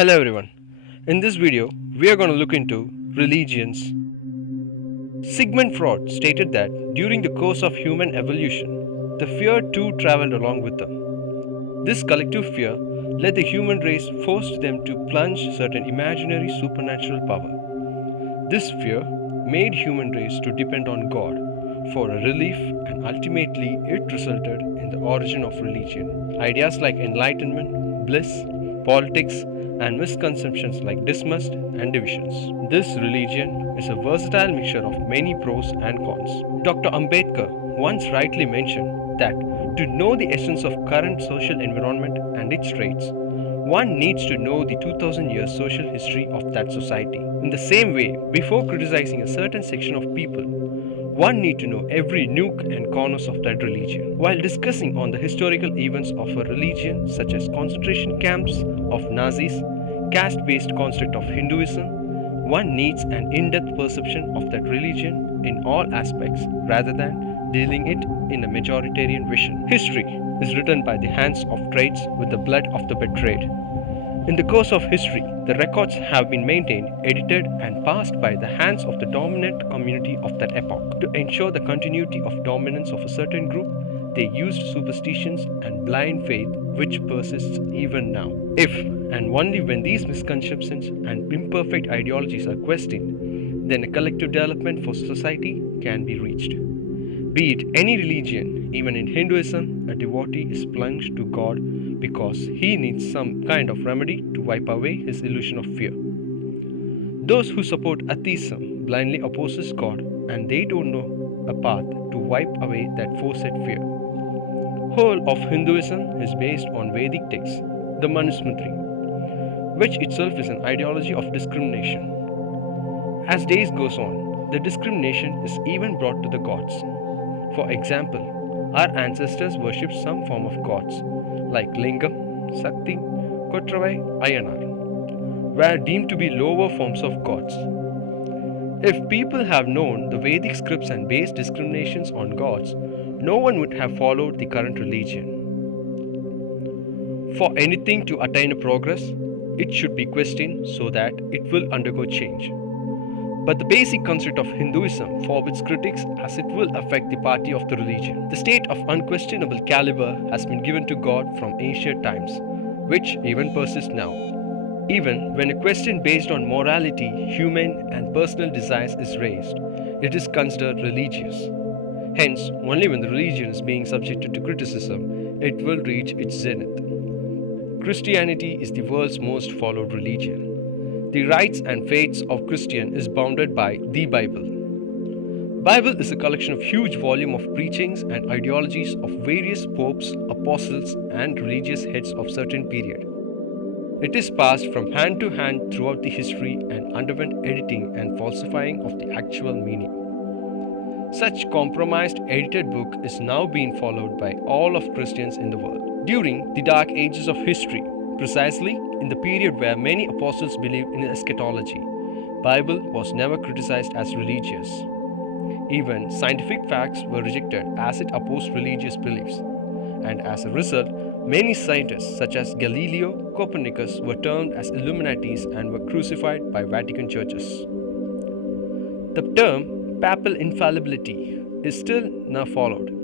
Hello everyone. In this video, we are going to look into religions. Sigmund Freud stated that during the course of human evolution, the fear too traveled along with them. This collective fear led the human race forced them to plunge certain imaginary supernatural power. This fear made human race to depend on God for a relief and ultimately it resulted in the origin of religion. Ideas like enlightenment, bliss, politics and misconceptions like dismissed and divisions. This religion is a versatile mixture of many pros and cons. Dr. Ambedkar once rightly mentioned that to know the essence of current social environment and its traits, one needs to know the 2000 years social history of that society. In the same way, before criticizing a certain section of people, one need to know every nook and corners of that religion. While discussing on the historical events of a religion such as concentration camps of Nazis, caste-based construct of Hinduism, one needs an in-depth perception of that religion in all aspects rather than dealing it in a majoritarian vision. History is written by the hands of traitor with the blood of the betrayed. In the course of history, the records have been maintained, edited, and passed by the hands of the dominant community of that epoch. To ensure the continuity of dominance of a certain group, they used superstitions and blind faith which persists even now. If and only when these misconceptions and imperfect ideologies are questioned, then a collective development for society can be reached. Be it any religion, even in Hinduism, a devotee is plunged to God because he needs some kind of remedy to wipe away his illusion of fear. Those who support atheism blindly opposes God and they don't know a path to wipe away that forced fear. Whole of Hinduism is based on Vedic texts, the Manusmriti, which itself is an ideology of discrimination. As days goes on, the discrimination is even brought to the gods. For example, our ancestors worshipped some form of gods like Lingam, Sakti, Kotravai, Ayanar, were deemed to be lower forms of gods. If people have known the Vedic scripts and based discriminations on gods, no one would have followed the current religion. For anything to attain a progress, it should be questioned so that it will undergo change. But the basic concept of Hinduism forbids critics as it will affect the party of the religion. The state of unquestionable caliber has been given to God from ancient times, which even persists now. Even when a question based on morality, human and personal desires is raised, it is considered religious. Hence, only when the religion is being subjected to criticism, it will reach its zenith. Christianity is the world's most followed religion. The rites and faiths of Christian is bounded by the Bible. Bible is a collection of huge volume of preachings and ideologies of various popes, apostles and religious heads of certain period. It is passed from hand to hand throughout the history and underwent editing and falsifying of the actual meaning. Such compromised edited book is now being followed by all of Christians in the world. During the dark ages of history, precisely in the period where many apostles believed in eschatology, Bible was never criticized as religious. Even scientific facts were rejected as it opposed religious beliefs, and as a result, many scientists such as Galileo, Copernicus were termed as Illuminatis and were crucified by Vatican churches. The term papal infallibility is still now followed.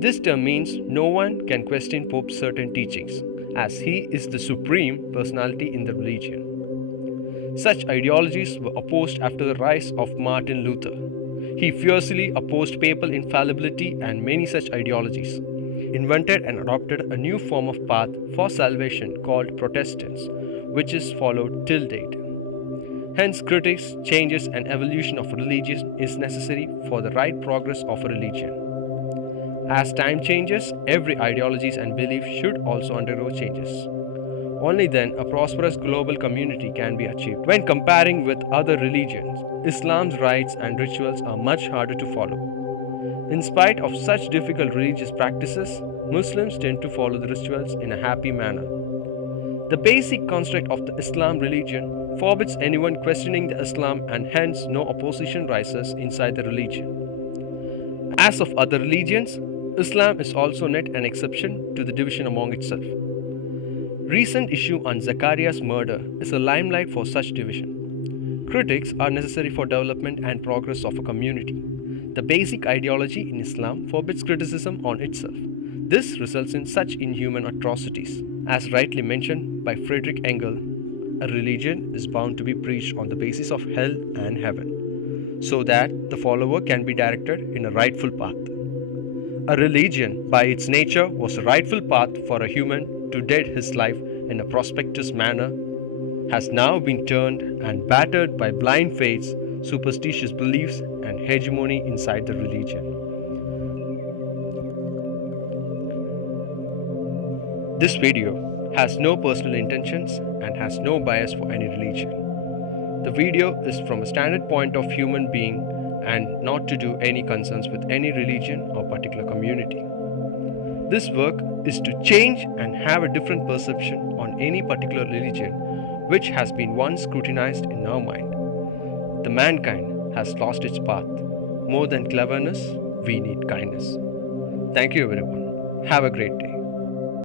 This term means no one can question Pope's certain teachings, as he is the supreme personality in the religion. Such ideologies were opposed after the rise of Martin Luther. He fiercely opposed papal infallibility and many such ideologies, invented and adopted a new form of path for salvation called Protestants, which is followed till date. Hence, critics, changes, and evolution of religion is necessary for the right progress of a religion. As time changes, every ideologies and belief should also undergo changes. Only then a prosperous global community can be achieved. When comparing with other religions, Islam's rites and rituals are much harder to follow. In spite of such difficult religious practices, Muslims tend to follow the rituals in a happy manner. The basic construct of the Islam religion forbids anyone questioning the Islam and hence no opposition rises inside the religion. As of other religions, Islam is also not an exception to the division among itself. Recent issue on Zacharias' murder is a limelight for such division. Critics are necessary for development and progress of a community. The basic ideology in Islam forbids criticism on itself. This results in such inhuman atrocities. As rightly mentioned by Friedrich Engels, a religion is bound to be preached on the basis of hell and heaven, so that the follower can be directed in a rightful path. A religion, by its nature, was a rightful path for a human to dead his life in a prosperous manner, has now been turned and battered by blind faiths, superstitious beliefs, and hegemony inside the religion. This video has no personal intentions and has no bias for any religion. The video is from a standard point of human being and not to do any concerns with any religion or particular community. This work is to change and have a different perception on any particular religion which has been once scrutinized in our mind. The mankind has lost its path. More than cleverness, we need kindness. Thank you everyone. Have a great day.